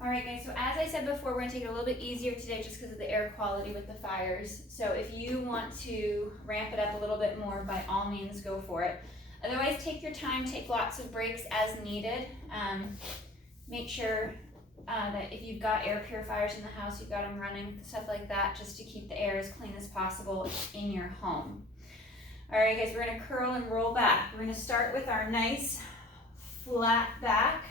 All right, guys, so as I said before, we're gonna take it a little bit easier today just because of the air quality with the fires. So if you want to ramp it up a little bit more, by all means, go for it. Otherwise, take your time, take lots of breaks as needed. Make sure that if you've got air purifiers in the house, you've got them running, stuff like that, just to keep the air as clean as possible in your home. All right, guys, we're gonna curl and roll back. We're gonna start with our nice flat back.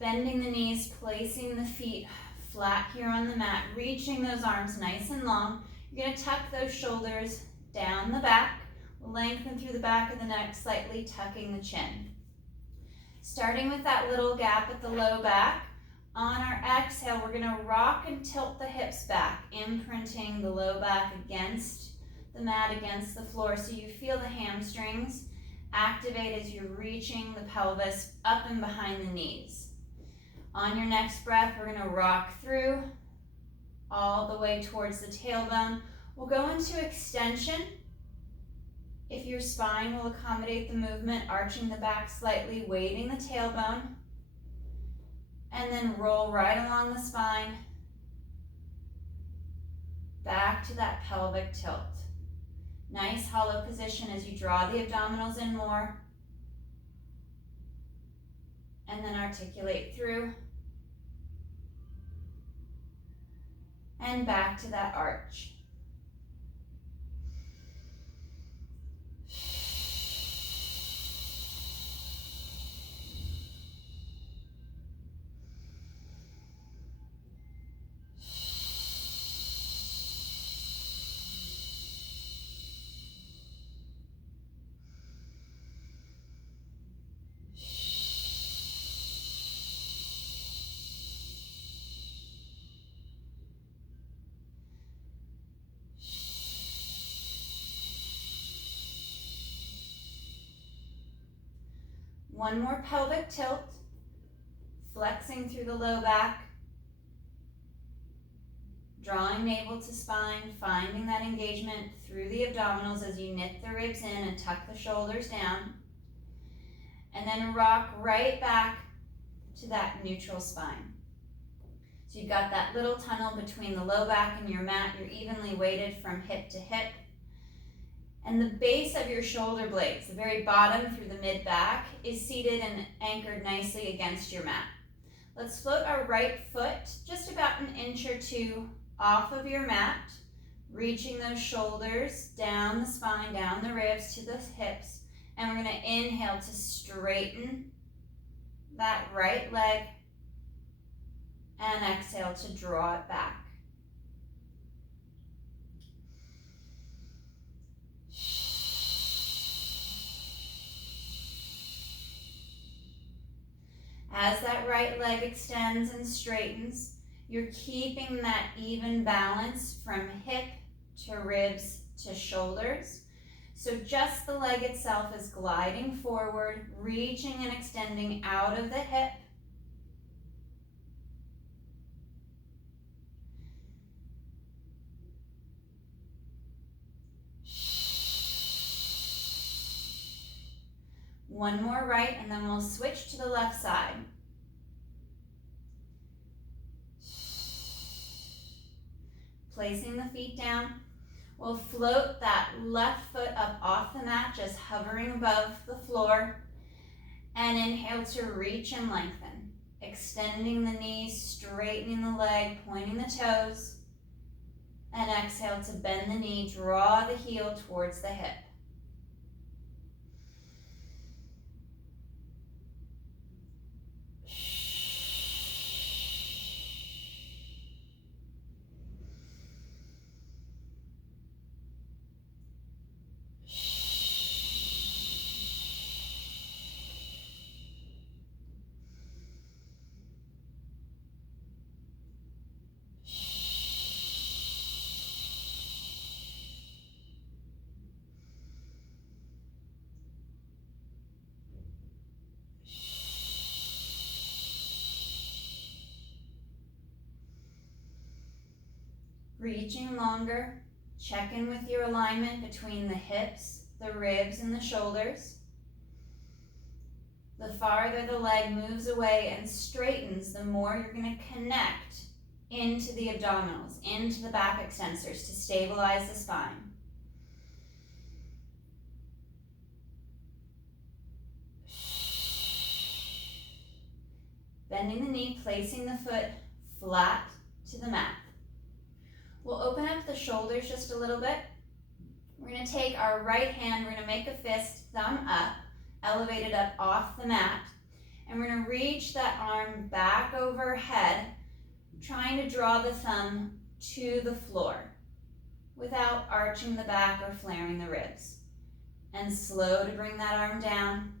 Bending the knees, placing the feet flat here on the mat, reaching those arms nice and long. You're gonna tuck those shoulders down the back, lengthen through the back of the neck, slightly tucking the chin. Starting with that little gap at the low back, on our exhale, we're gonna rock and tilt the hips back, imprinting the low back against the mat, against the floor, so you feel the hamstrings activate as you're reaching the pelvis up and behind the knees. On your next breath, we're gonna rock through all the way towards the tailbone. We'll go into extension. If your spine will accommodate the movement, arching the back slightly, weighting the tailbone, and then roll right along the spine, back to that pelvic tilt. Nice hollow position as you draw the abdominals in more, and then articulate through, and back to that arch. One more pelvic tilt, flexing through the low back, drawing navel to spine, finding that engagement through the abdominals as you knit the ribs in and tuck the shoulders down. And then rock right back to that neutral spine. So you've got that little tunnel between the low back and your mat. You're evenly weighted from hip to hip. And the base of your shoulder blades, the very bottom through the mid-back, is seated and anchored nicely against your mat. Let's float our right foot just about an inch or two off of your mat, reaching those shoulders down the spine, down the ribs to the hips. And we're gonna inhale to straighten that right leg, and exhale to draw it back. As that right leg extends and straightens, you're keeping that even balance from hip to ribs to shoulders. So just the leg itself is gliding forward, reaching and extending out of the hip. One more right, and then we'll switch to the left side. Placing the feet down, we'll float that left foot up off the mat, just hovering above the floor. And inhale to reach and lengthen, extending the knees, straightening the leg, pointing the toes. And exhale to bend the knee, draw the heel towards the hip. Reaching longer, check in with your alignment between the hips, the ribs, and the shoulders. The farther the leg moves away and straightens, the more you're going to connect into the abdominals, into the back extensors to stabilize the spine. Bending the knee, placing the foot flat to the mat. We'll open up the shoulders just a little bit. We're going to take our right hand, we're going to make a fist, thumb up, elevated up off the mat, and we're going to reach that arm back overhead, trying to draw the thumb to the floor without arching the back or flaring the ribs. And slow to bring that arm down,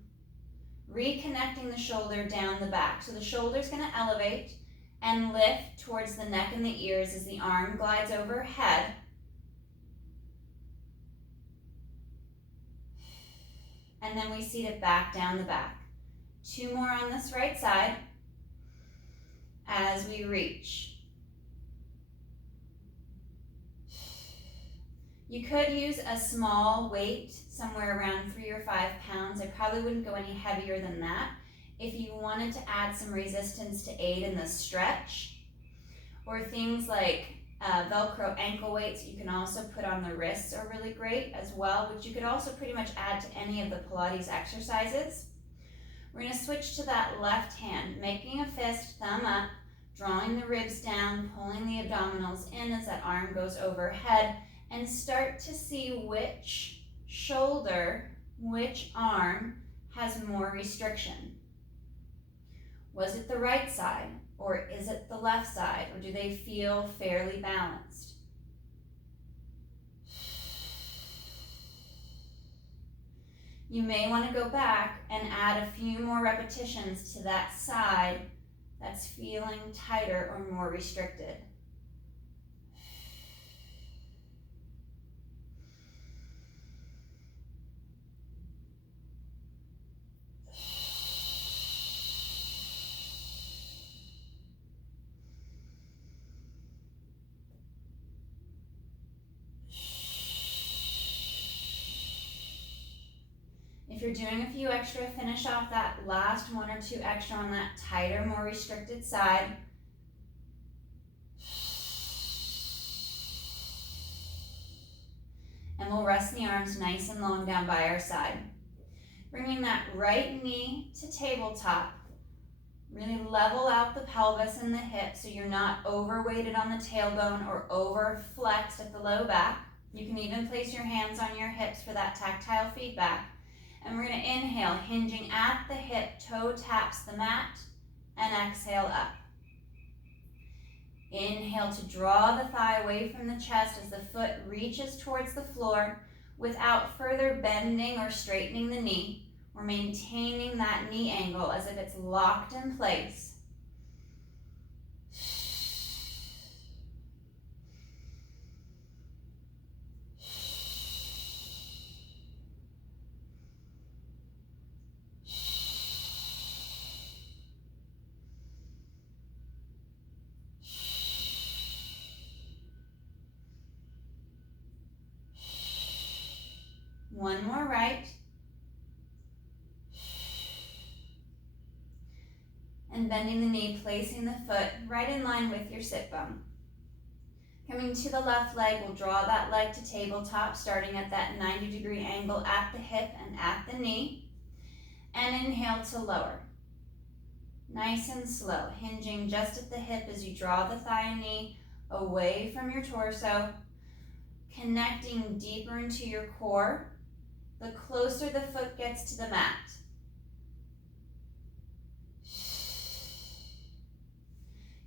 reconnecting the shoulder down the back. So the shoulder's going to elevate and lift towards the neck and the ears as the arm glides overhead. And then we seat it back down the back. 2 more on this right side as we reach. You could use a small weight, somewhere around 3 or 5 pounds. I probably wouldn't go any heavier than that. If you wanted to add some resistance to aid in the stretch, or things like Velcro ankle weights you can also put on the wrists are really great as well, which you could also pretty much add to any of the Pilates exercises. We're going to switch to that left hand, making a fist, thumb up, drawing the ribs down, pulling the abdominals in as that arm goes overhead, and start to see which shoulder, which arm has more restriction. Was it the right side, or is it the left side, or do they feel fairly balanced? You may want to go back and add a few more repetitions to that side that's feeling tighter or more restricted. If you're doing a few extra, finish off that last 1 or 2 extra on that tighter, more restricted side. And we'll rest the arms nice and long down by our side. Bringing that right knee to tabletop. Really level out the pelvis and the hips so you're not overweighted on the tailbone or over flexed at the low back. You can even place your hands on your hips for that tactile feedback. And we're going to inhale, hinging at the hip, toe taps the mat, and exhale up. Inhale to draw the thigh away from the chest as the foot reaches towards the floor without further bending or straightening the knee. We're maintaining that knee angle as if it's locked in place. One more right. And bending the knee, placing the foot right in line with your sit bone. Coming to the left leg, we'll draw that leg to tabletop, starting at that 90-degree angle at the hip and at the knee. And inhale to lower. Nice and slow, hinging just at the hip as you draw the thigh and knee away from your torso, connecting deeper into your core. The closer the foot gets to the mat.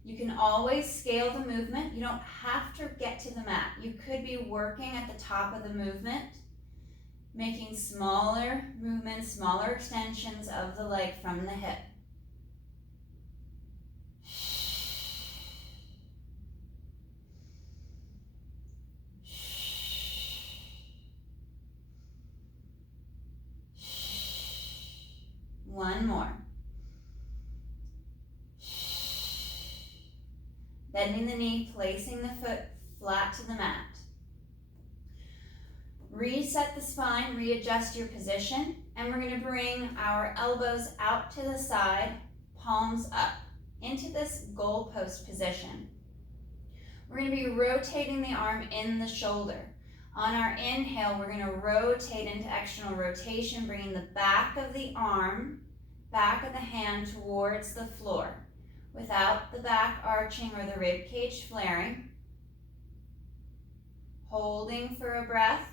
You can always scale the movement. You don't have to get to the mat. You could be working at the top of the movement, making smaller movements, smaller extensions of the leg from the hip. One more. Bending the knee, placing the foot flat to the mat. Reset the spine, readjust your position, And we're going to bring our elbows out to the side, palms up, into this goalpost position. We're going to be rotating the arm in the shoulder. On our inhale, we're going to rotate into external rotation, bringing the back of the arm, back of the hand towards the floor, without the back arching or the rib cage flaring. Holding for a breath.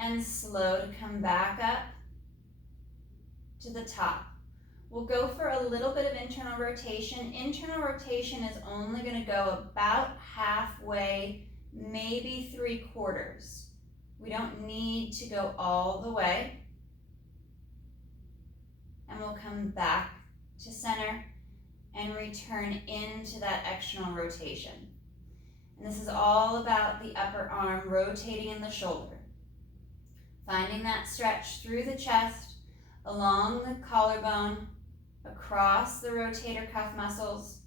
And slow to come back up to the top. We'll go for a little bit of internal rotation. Internal rotation is only going to go about halfway, maybe 3/4. We don't need to go all the way. And we'll come back to center and return into that external rotation. And this is all about the upper arm rotating in the shoulder. Finding that stretch through the chest, along the collarbone, across the rotator cuff muscles.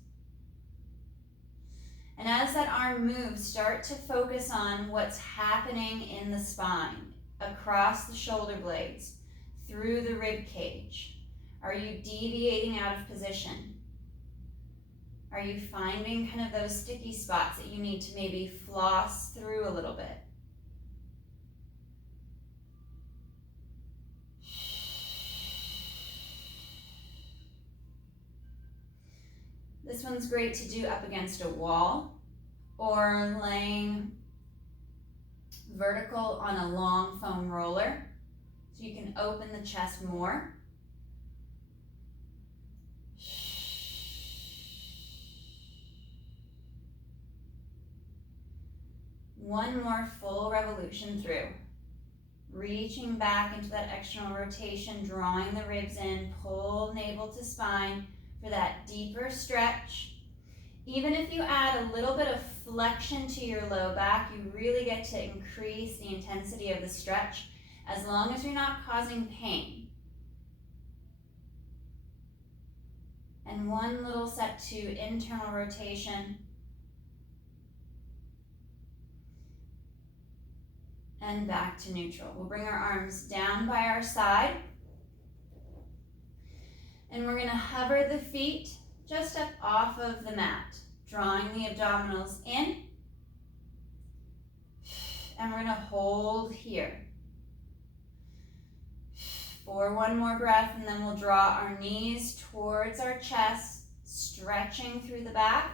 And as that arm moves, start to focus on what's happening in the spine, across the shoulder blades, through the rib cage. Are you deviating out of position? Are you finding kind of those sticky spots that you need to maybe floss through a little bit? This one's great to do up against a wall or laying vertical on a long foam roller, so you can open the chest more. One more full revolution through. Reaching back into that external rotation, drawing the ribs in, pull navel to spine for that deeper stretch. Even if you add a little bit of flexion to your low back, you really get to increase the intensity of the stretch as long as you're not causing pain. And one little set to internal rotation. And back to neutral. We'll bring our arms down by our side. And we're going to hover the feet just up off of the mat, drawing the abdominals in. And we're going to hold here for one more breath, and then we'll draw our knees towards our chest, stretching through the back,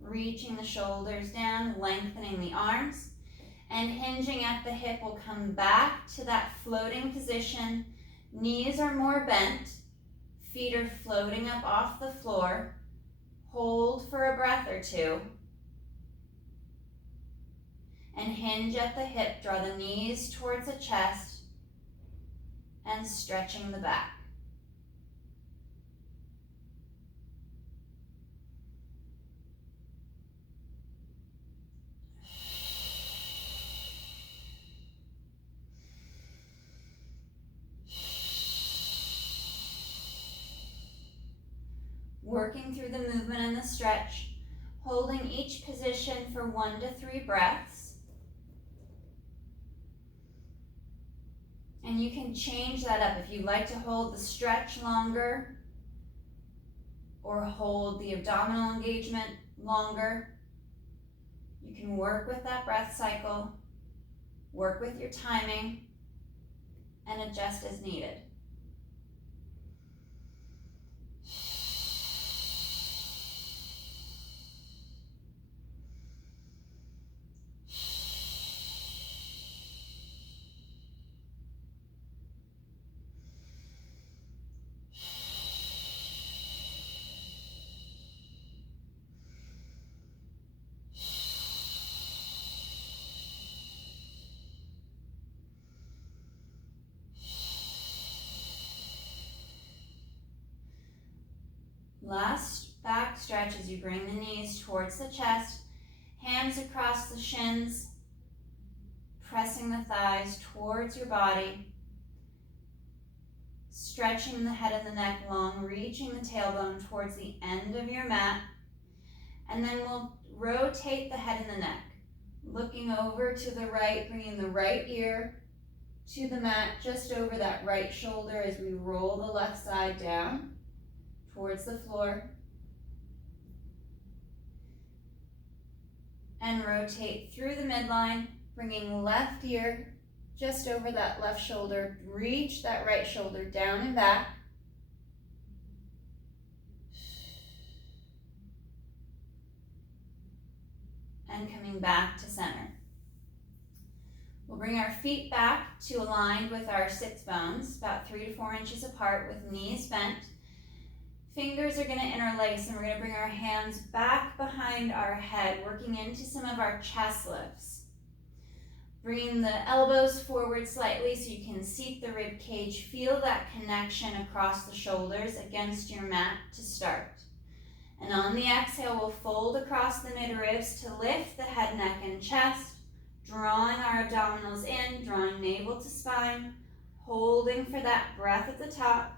reaching the shoulders down, lengthening the arms, and hinging at the hip. We'll come back to that floating position. Knees are more bent. Feet are floating up off the floor. Hold for a breath or two. And hinge at the hip. Draw the knees towards the chest and stretching the back. Working through the movement and the stretch, holding each position for 1 to 3 breaths. And you can change that up if you'd like to hold the stretch longer or hold the abdominal engagement longer. You can work with that breath cycle, work with your timing, and adjust as needed. Last back stretch as you bring the knees towards the chest, hands across the shins, pressing the thighs towards your body, stretching the head and the neck long, reaching the tailbone towards the end of your mat, and then we'll rotate the head and the neck, looking over to the right, bringing the right ear to the mat, just over that right shoulder as we roll the left side down towards the floor. And rotate through the midline, bringing left ear just over that left shoulder. Reach that right shoulder down and back. And coming back to center. We'll bring our feet back to aligned with our sits bones, about 3 to 4 inches apart with knees bent. Fingers are going to interlace, and we're going to bring our hands back behind our head, working into some of our chest lifts. Bringing the elbows forward slightly so you can seat the rib cage. Feel that connection across the shoulders against your mat to start. And on the exhale, we'll fold across the midribs to lift the head, neck, and chest, drawing our abdominals in, drawing navel to spine, holding for that breath at the top,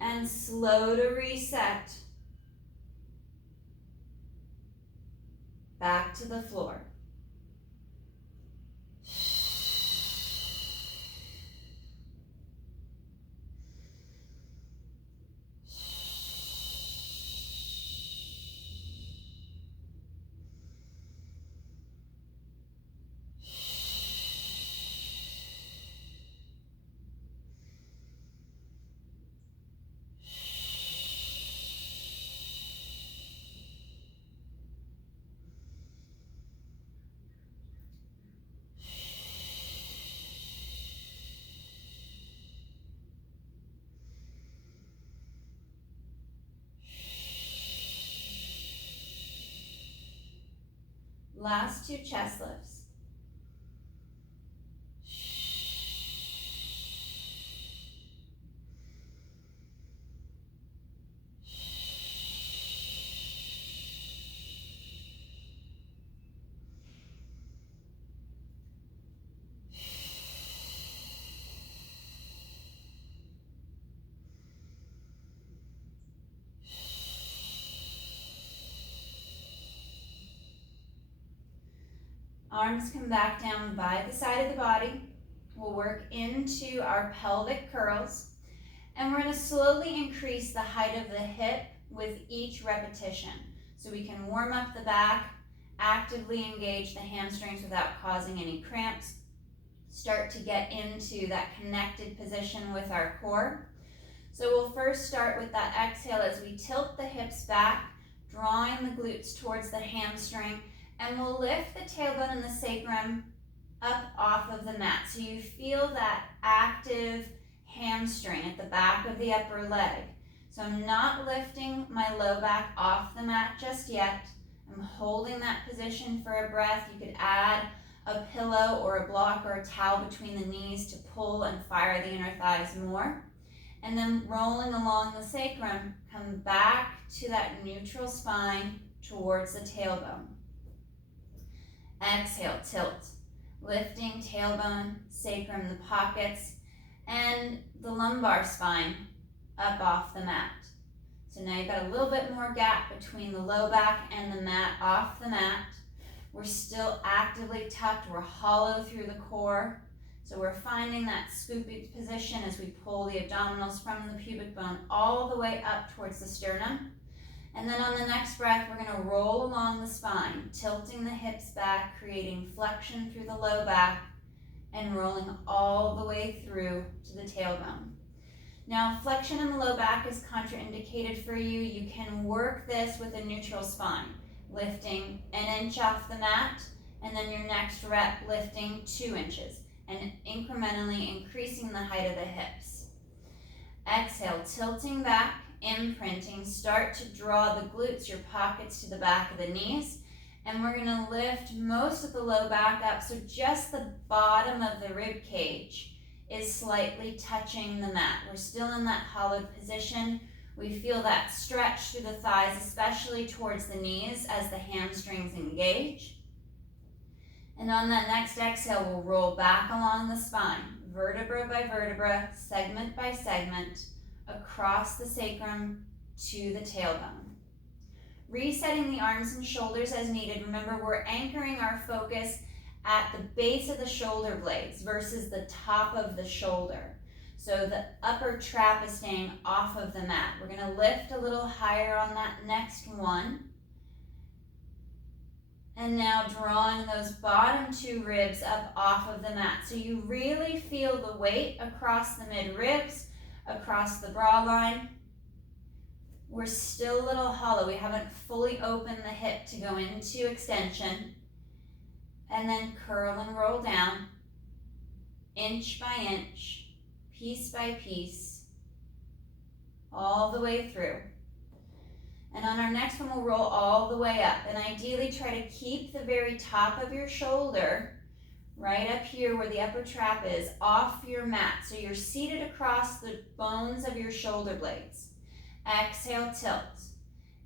and slow to reset back to the floor. Last 2 chest lifts. Arms come back down by the side of the body. We'll work into our pelvic curls. And we're going to slowly increase the height of the hip with each repetition. So we can warm up the back, actively engage the hamstrings without causing any cramps. Start to get into that connected position with our core. So we'll first start with that exhale as we tilt the hips back, drawing the glutes towards the hamstring. And we'll lift the tailbone and the sacrum up off of the mat. So you feel that active hamstring at the back of the upper leg. So I'm not lifting my low back off the mat just yet. I'm holding that position for a breath. You could add a pillow or a block or a towel between the knees to pull and fire the inner thighs more. And then rolling along the sacrum, come back to that neutral spine towards the tailbone. Exhale, tilt, lifting tailbone, sacrum, the pockets, and the lumbar spine up off the mat. So now you've got a little bit more gap between the low back and the mat off the mat. We're still actively tucked, we're hollow through the core. So we're finding that scoopy position as we pull the abdominals from the pubic bone all the way up towards the sternum. And then on the next breath, we're going to roll along the spine, tilting the hips back, creating flexion through the low back, and rolling all the way through to the tailbone. Now, flexion in the low back is contraindicated for you. You can work this with a neutral spine, lifting 1 inch off the mat, and then your next rep lifting 2 inches, and incrementally increasing the height of the hips. Exhale, tilting back, imprinting, start to draw the glutes, your pockets to the back of the knees, and we're going to lift most of the low back up so just the bottom of the rib cage is slightly touching the mat. We're still in that hollowed position. We feel that stretch through the thighs, especially towards the knees as the hamstrings engage. And on that next exhale, we'll roll back along the spine, vertebra by vertebra, segment by segment, across the sacrum to the tailbone. Resetting the arms and shoulders as needed. Remember, we're anchoring our focus at the base of the shoulder blades versus the top of the shoulder. So the upper trap is staying off of the mat. We're going to lift a little higher on that next one. And now drawing those bottom two ribs up off of the mat. So you really feel the weight across the mid-ribs, across the bra line. We're still a little hollow. We haven't fully opened the hip to go into extension. And then curl and roll down, inch by inch, piece by piece, all the way through. And on our next one, we'll roll all the way up. And ideally try to keep the very top of your shoulder right up here where the upper trap is off your mat. So you're seated across the bones of your shoulder blades. Exhale, tilt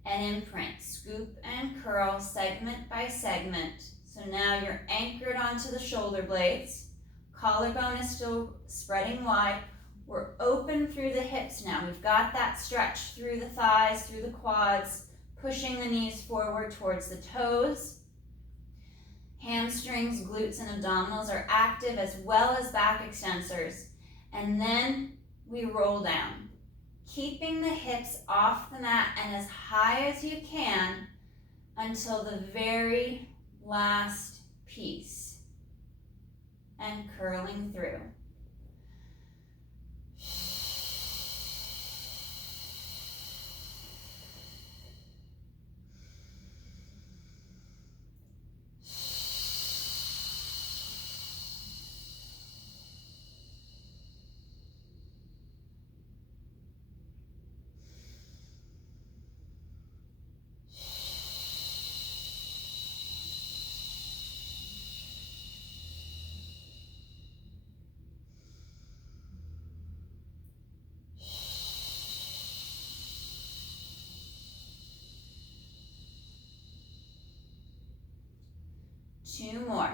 and imprint. Scoop and curl segment by segment. So now you're anchored onto the shoulder blades. Collarbone is still spreading wide. We're open through the hips now. We've got that stretch through the thighs, through the quads, pushing the knees forward towards the toes. Hamstrings, glutes, and abdominals are active as well as back extensors. And then we roll down, keeping the hips off the mat and as high as you can until the very last piece. And curling through. Two more.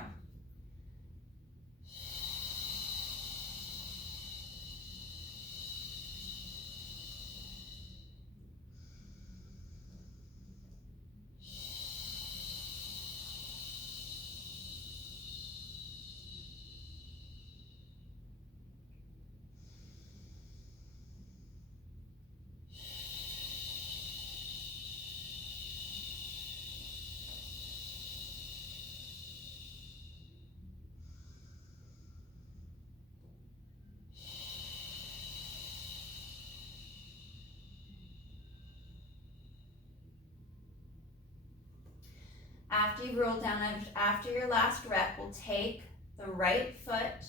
After you roll down, after your last rep, we'll take the right foot,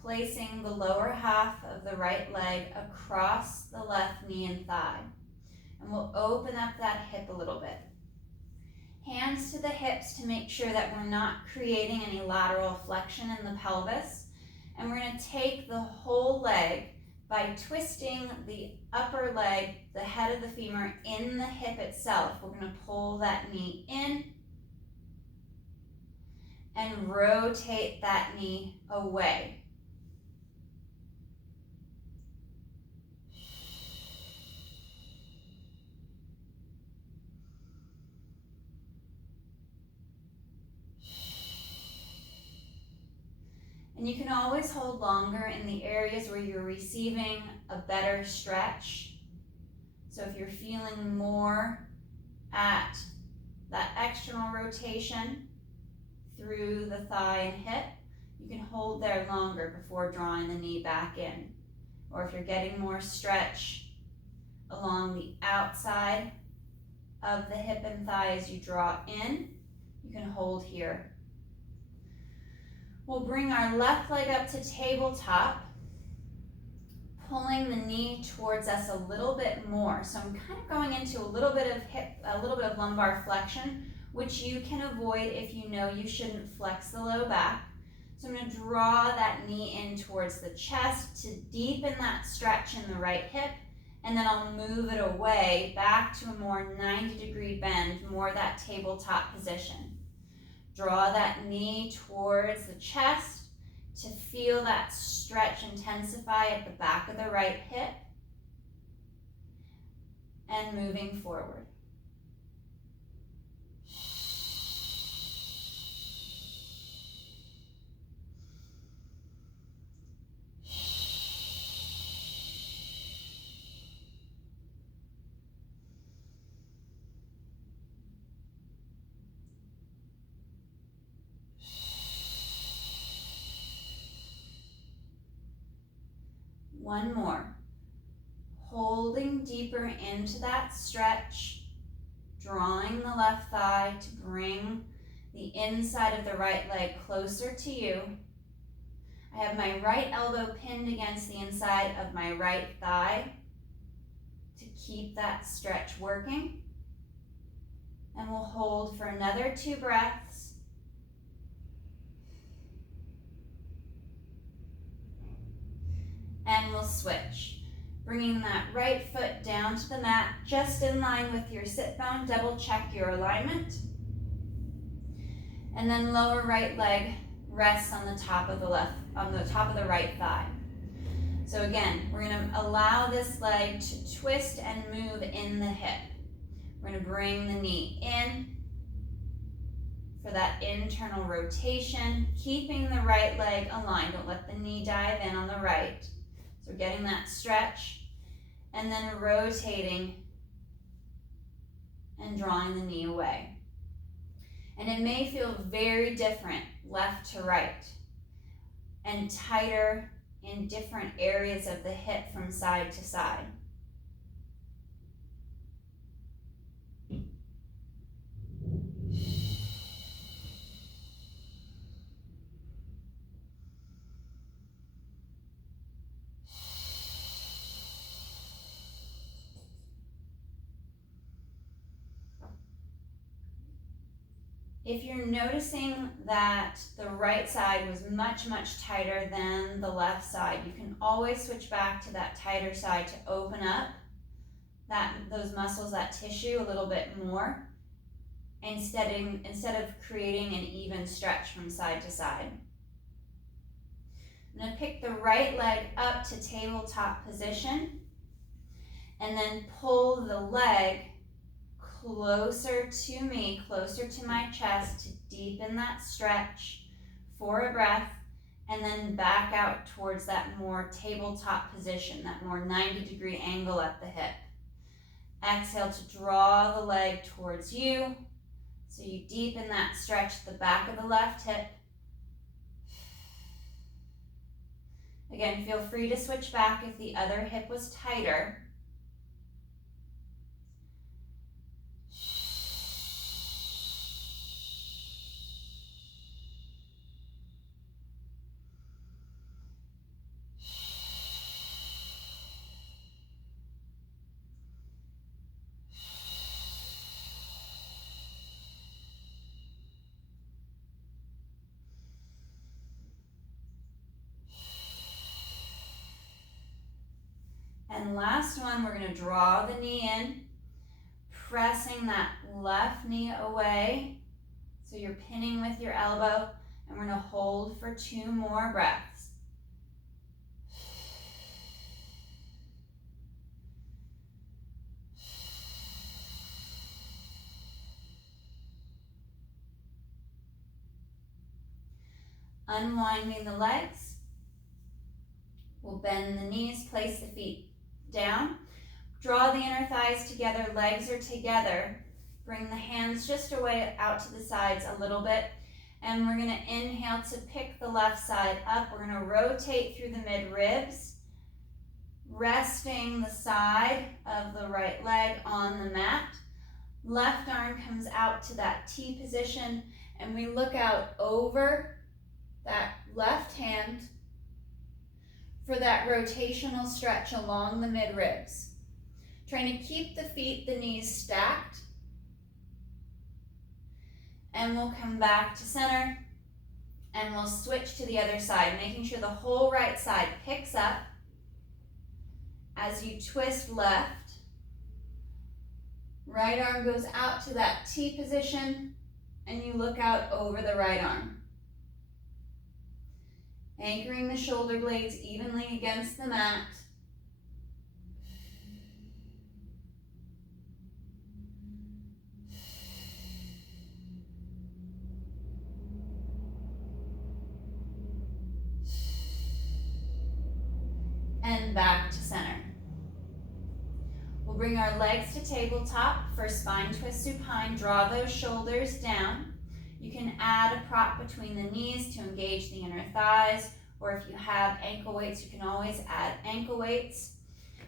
placing the lower half of the right leg across the left knee and thigh. And we'll open up that hip a little bit. Hands to the hips to make sure that we're not creating any lateral flexion in the pelvis. And we're going to take the whole leg by twisting the upper leg, the head of the femur, in the hip itself. We're going to pull that knee in and rotate that knee away. And you can always hold longer in the areas where you're receiving a better stretch. So if you're feeling more at that external rotation through the thigh and hip, you can hold there longer before drawing the knee back in. Or if you're getting more stretch along the outside of the hip and thigh as you draw in, you can hold here. We'll bring our left leg up to tabletop, pulling the knee towards us a little bit more. So I'm kind of going into a little bit of lumbar flexion, which you can avoid if you know you shouldn't flex the low back. So I'm going to draw that knee in towards the chest to deepen that stretch in the right hip, and then I'll move it away back to a more 90-degree bend, more that tabletop position. Draw that knee towards the chest to feel that stretch intensify at the back of the right hip, and moving forward. One more. Holding deeper into that stretch, drawing the left thigh to bring the inside of the right leg closer to you. I have my right elbow pinned against the inside of my right thigh to keep that stretch working. And we'll hold for another 2 breaths. And we'll switch. Bringing that right foot down to the mat, just in line with your sit bone. Double check your alignment. And then lower right leg rests on the top of the right thigh. So again, we're going to allow this leg to twist and move in the hip. We're going to bring the knee in for that internal rotation, keeping the right leg aligned. Don't let the knee dive in on the right. So we're getting that stretch, and then rotating and drawing the knee away. And it may feel very different left to right and tighter in different areas of the hip from side to side. If you're noticing that the right side was much, much tighter than the left side, you can always switch back to that tighter side to open up those muscles, that tissue a little bit more, instead of creating an even stretch from side to side. I'm going to pick the right leg up to tabletop position and then pull the leg closer to me, closer to my chest to deepen that stretch for a breath, and then back out towards that more tabletop position, that more 90-degree angle at the hip. Exhale to draw the leg towards you, so you deepen that stretch at the back of the left hip. Again, feel free to switch back if the other hip was tighter. And last one, we're going to draw the knee in, pressing that left knee away. So you're pinning with your elbow, and we're going to hold for 2 more breaths. Unwinding the legs. We'll bend the knees, place the feet down. Draw the inner thighs together, legs are together. Bring the hands just away out to the sides a little bit. And we're going to inhale to pick the left side up. We're going to rotate through the mid-ribs, resting the side of the right leg on the mat. Left arm comes out to that T position, and we look out over that left hand for that rotational stretch along the mid-ribs. Trying to keep the feet, the knees stacked. And we'll come back to center, and we'll switch to the other side, making sure the whole right side picks up as you twist left. Right arm goes out to that T position, and you look out over the right arm. Anchoring the shoulder blades evenly against the mat. And back to center. We'll bring our legs to tabletop for spine twist supine. Draw those shoulders down. You can add a prop between the knees to engage the inner thighs, or if you have ankle weights, you can always add ankle weights.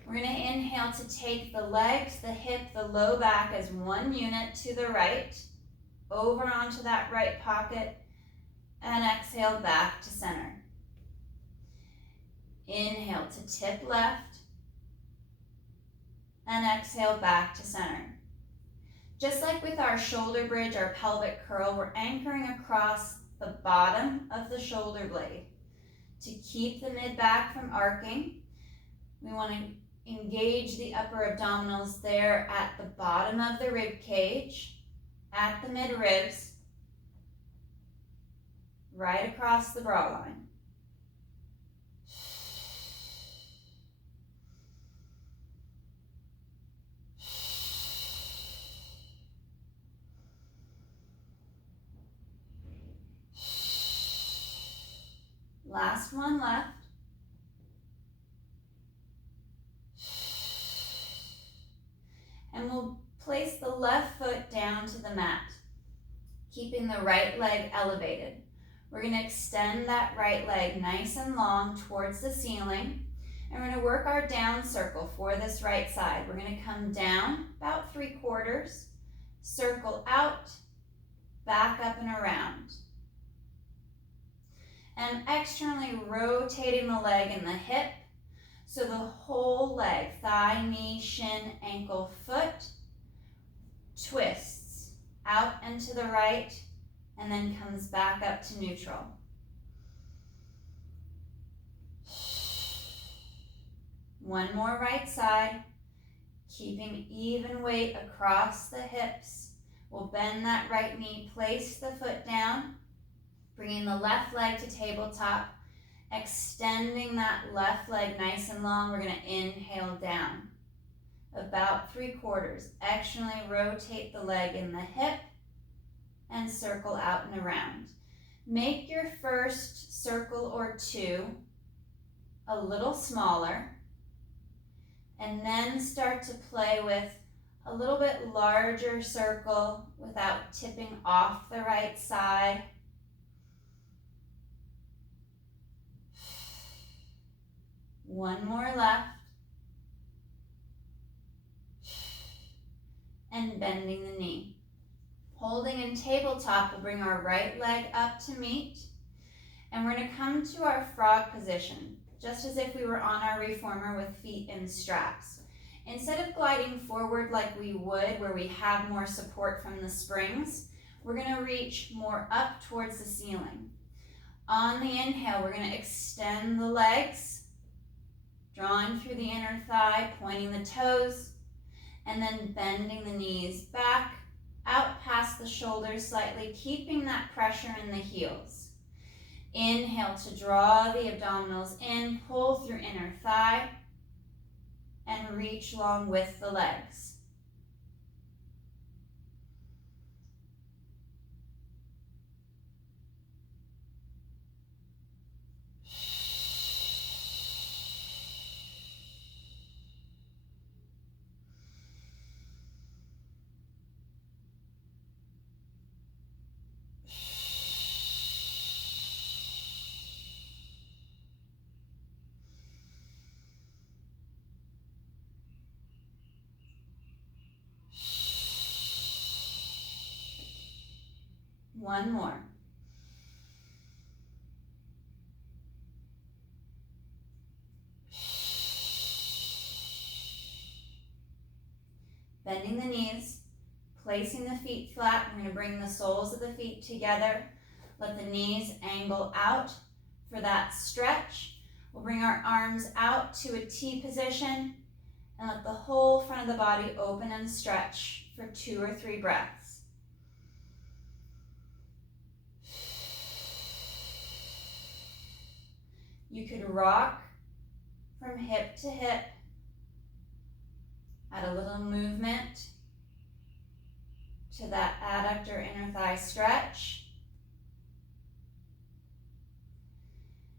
We're going to inhale to take the legs, the hip, the low back as one unit to the right, over onto that right pocket, and exhale back to center. Inhale to tip left, and exhale back to center. Just like with our shoulder bridge, our pelvic curl, we're anchoring across the bottom of the shoulder blade. To keep the mid-back from arcing, we want to engage the upper abdominals there at the bottom of the rib cage, at the mid-ribs, right across the bra line. Last one left. And we'll place the left foot down to the mat, keeping the right leg elevated. We're going to extend that right leg nice and long towards the ceiling. And we're going to work our down circle for this right side. We're going to come down about 3/4, circle out, back up and around. And externally rotating the leg and the hip, so the whole leg, thigh, knee, shin, ankle, foot, twists out and to the right, and then comes back up to neutral. One more right side, keeping even weight across the hips. We'll bend that right knee, place the foot down, bringing the left leg to tabletop, extending that left leg nice and long. We're going to inhale down, about 3/4. Externally rotate the leg in the hip and circle out and around. Make your first circle or two a little smaller, and then start to play with a little bit larger circle without tipping off the right side. One more left. And bending the knee. Holding in tabletop, we'll bring our right leg up to meet. And we're going to come to our frog position, just as if we were on our reformer with feet in straps. Instead of gliding forward like we would, where we have more support from the springs, we're going to reach more up towards the ceiling. On the inhale, we're going to extend the legs, drawing through the inner thigh, pointing the toes, and then bending the knees back, out past the shoulders slightly, keeping that pressure in the heels. Inhale to draw the abdominals in, pull through inner thigh, and reach long with the legs. One more. Bending the knees, placing the feet flat. We're going to bring the soles of the feet together. Let the knees angle out for that stretch. We'll bring our arms out to a T position and let the whole front of the body open and stretch for 2 or 3 breaths. You could rock from hip to hip, add a little movement to that adductor inner thigh stretch.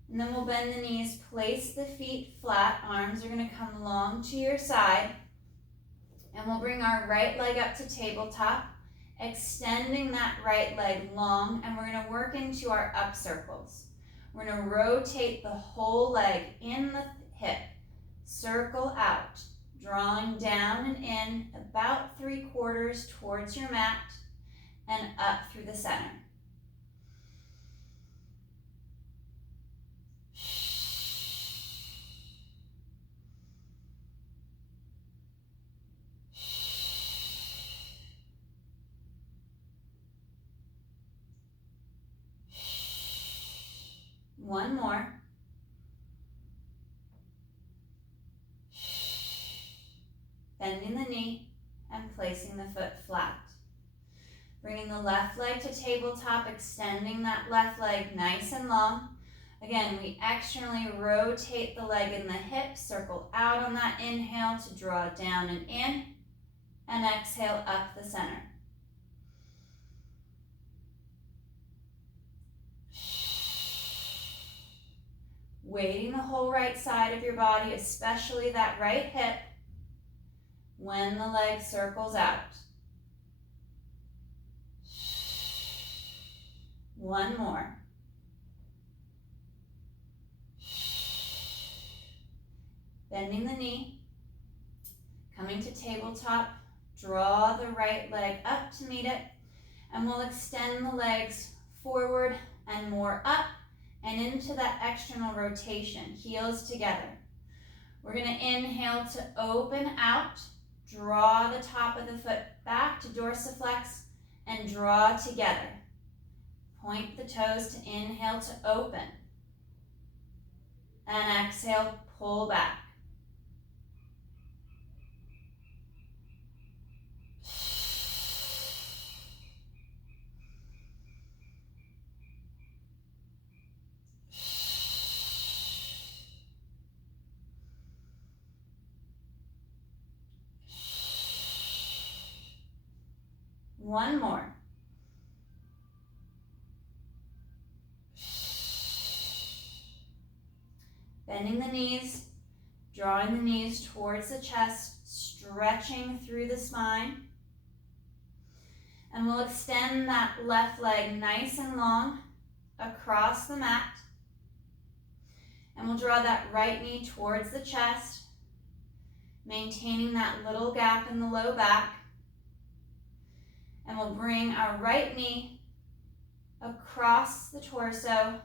And then we'll bend the knees, place the feet flat, arms are going to come long to your side. And we'll bring our right leg up to tabletop, extending that right leg long, and we're going to work into our up circles. We're going to rotate the whole leg in the hip, circle out, drawing down and in about 3/4 towards your mat and up through the center. One more. Bending the knee and placing the foot flat. Bringing the left leg to tabletop, extending that left leg nice and long. Again, we externally rotate the leg in the hip, circle out on that inhale to draw down and in, and exhale up the center. Weighting the whole right side of your body, especially that right hip, when the leg circles out. One more. Bending the knee, coming to tabletop, draw the right leg up to meet it, and we'll extend the legs forward and more up and into that external rotation, heels together. We're going to inhale to open out, draw the top of the foot back to dorsiflex, and draw together. Point the toes to inhale to open, and exhale, pull back. One more. Bending the knees, drawing the knees towards the chest, stretching through the spine. And we'll extend that left leg nice and long across the mat. And we'll draw that right knee towards the chest, maintaining that little gap in the low back. And we'll bring our right knee across the torso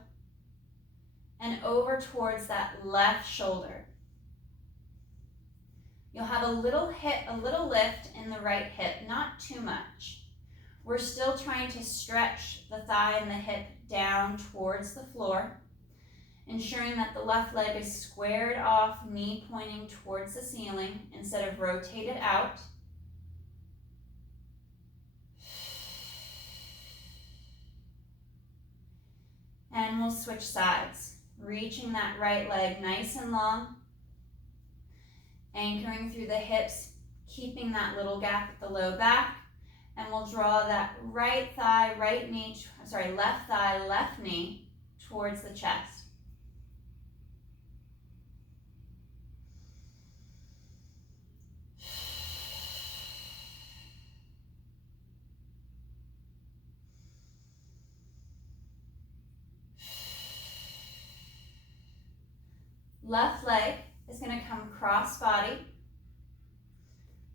and over towards that left shoulder. You'll have a little lift in the right hip, not too much. We're still trying to stretch the thigh and the hip down towards the floor, ensuring that the left leg is squared off, knee pointing towards the ceiling instead of rotated out. And we'll switch sides, reaching that right leg nice and long, anchoring through the hips, keeping that little gap at the low back, and we'll draw that left thigh, left knee towards the chest. Left leg is going to come cross body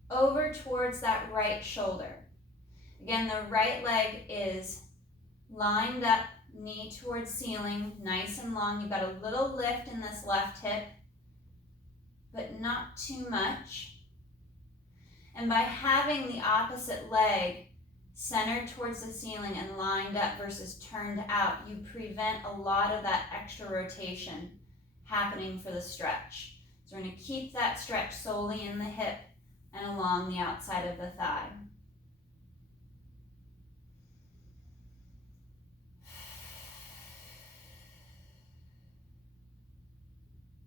over towards that right shoulder. Again, the right leg is lined up, knee towards ceiling, nice and long. You've got a little lift in this left hip, but not too much. And by having the opposite leg centered towards the ceiling and lined up versus turned out, you prevent a lot of that extra rotation happening for the stretch. So we're going to keep that stretch solely in the hip and along the outside of the thigh.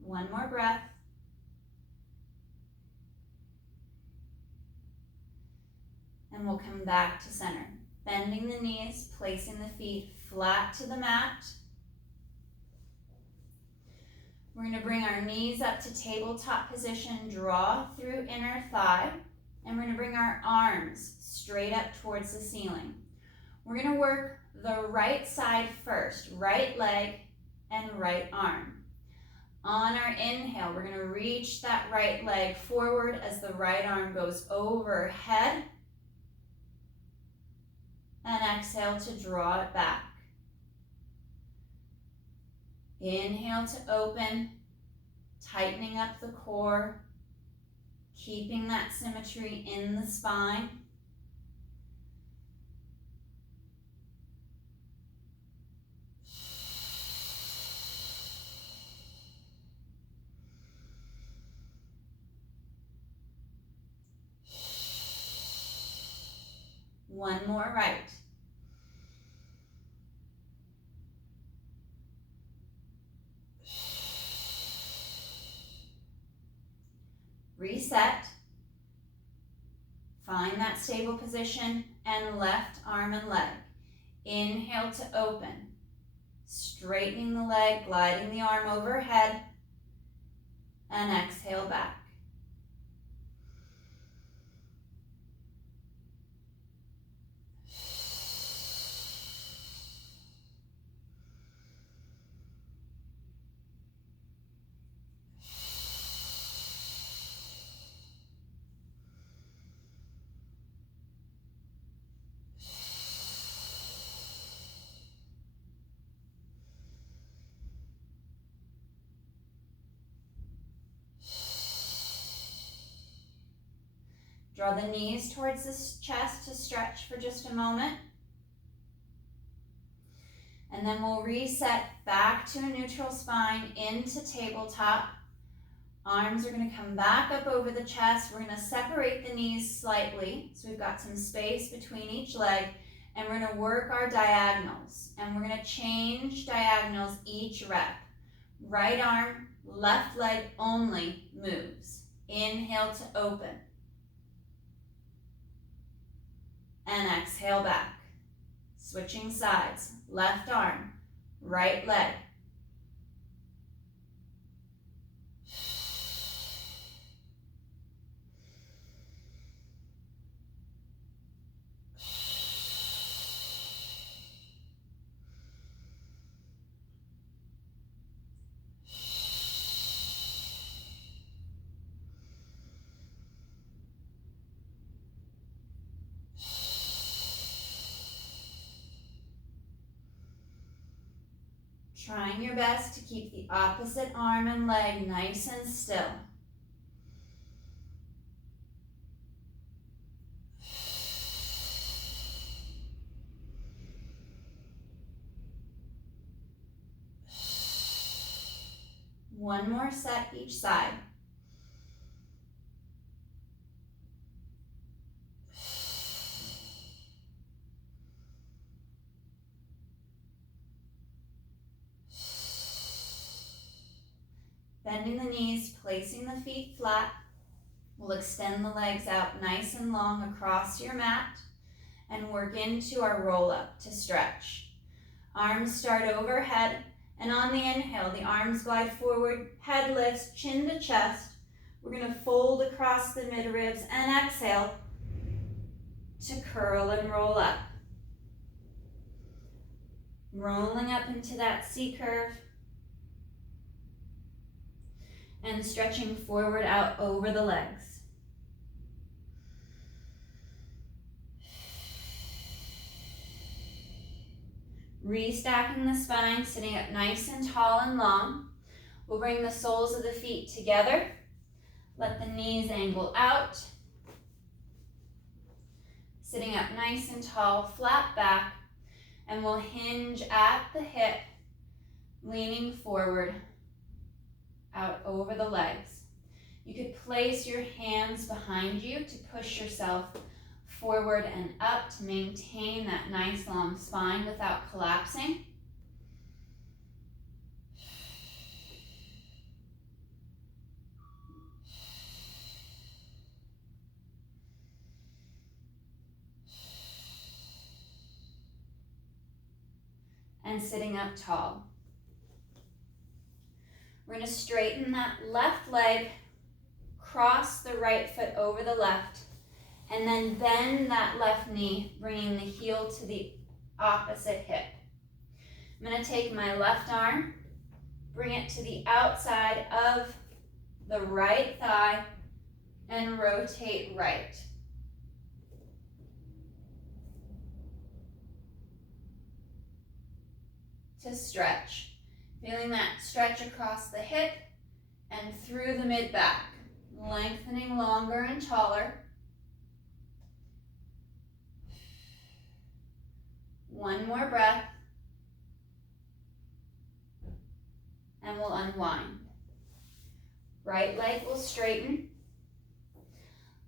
One more breath. And we'll come back to center. Bending the knees, placing the feet flat to the mat. We're going to bring our knees up to tabletop position, draw through inner thigh, and we're going to bring our arms straight up towards the ceiling. We're going to work the right side first, right leg and right arm. On our inhale, we're going to reach that right leg forward as the right arm goes overhead. And exhale to draw it back. Inhale to open, tightening up the core, keeping that symmetry in the spine. One more right. Reset. Find that stable position and left arm and leg. Inhale to open. Straightening the leg, gliding the arm overhead. And exhale back. Draw the knees towards the chest to stretch for just a moment. And then we'll reset back to a neutral spine into tabletop. Arms are going to come back up over the chest. We're going to separate the knees slightly, so we've got some space between each leg, and we're going to work our diagonals. And we're going to change diagonals each rep. Right arm, left leg only moves. Inhale to open. And exhale back. Switching sides. Left arm, right leg. Trying your best to keep the opposite arm and leg nice and still. One more set each side. Bending the knees, placing the feet flat. We'll extend the legs out nice and long across your mat and work into our roll up to stretch. Arms start overhead, and on the inhale, the arms glide forward, head lifts, chin to chest. We're going to fold across the midribs and exhale to curl and roll up. Rolling up into that C curve. And stretching forward out over the legs. Restacking the spine, sitting up nice and tall and long. We'll bring the soles of the feet together. Let the knees angle out. Sitting up nice and tall, flat back. And we'll hinge at the hip, leaning forward. Out over the legs. You could place your hands behind you to push yourself forward and up to maintain that nice long spine without collapsing. And sitting up tall. We're going to straighten that left leg, cross the right foot over the left, and then bend that left knee, bringing the heel to the opposite hip. I'm going to take my left arm Bring it to the outside of the right thigh and rotate right. To stretch. Feeling that stretch across the hip and through the mid-back. Lengthening longer and taller. One more breath. And we'll unwind. Right leg will straighten.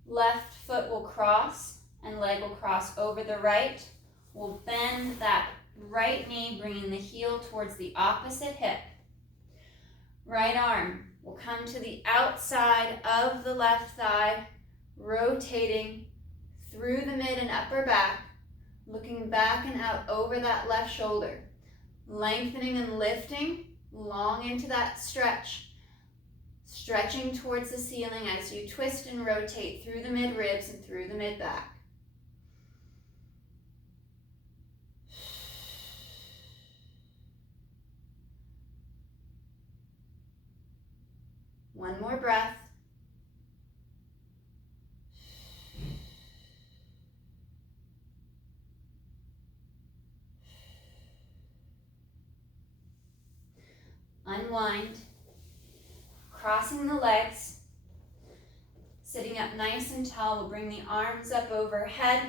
Left foot will cross and leg will cross over the right. We'll bend that right knee, bringing the heel towards the opposite hip. Right arm will come to the outside of the left thigh, rotating through the mid and upper back, looking back and out over that left shoulder. Lengthening and lifting long into that stretch. Stretching towards the ceiling as you twist and rotate through the mid ribs and through the mid back. One more breath. Unwind. Crossing the legs. Sitting up nice and tall, we'll bring the arms up overhead.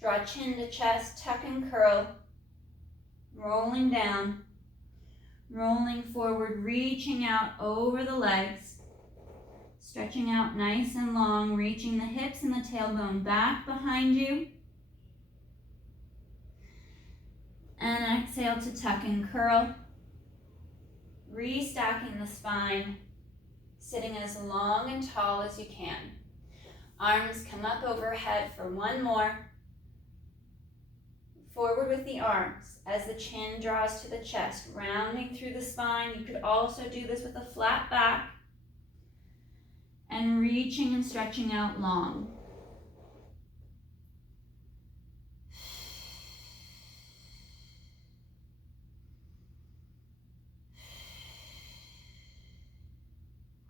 Draw chin to chest, tuck and curl. Rolling down. Rolling forward, reaching out over the legs. Stretching out nice and long, reaching the hips and the tailbone back behind you. And exhale to tuck and curl. Restacking the spine, sitting as long and tall as you can. Arms come up overhead for one more. Forward with the arms as the chin draws to the chest, rounding through the spine. You could also do this with a flat back. And reaching and stretching out long.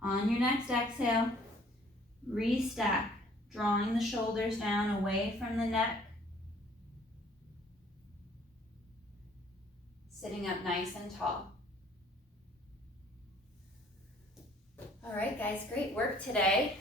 On your next exhale, restack, drawing the shoulders down away from the neck. Sitting up nice and tall. All right, guys, great work today.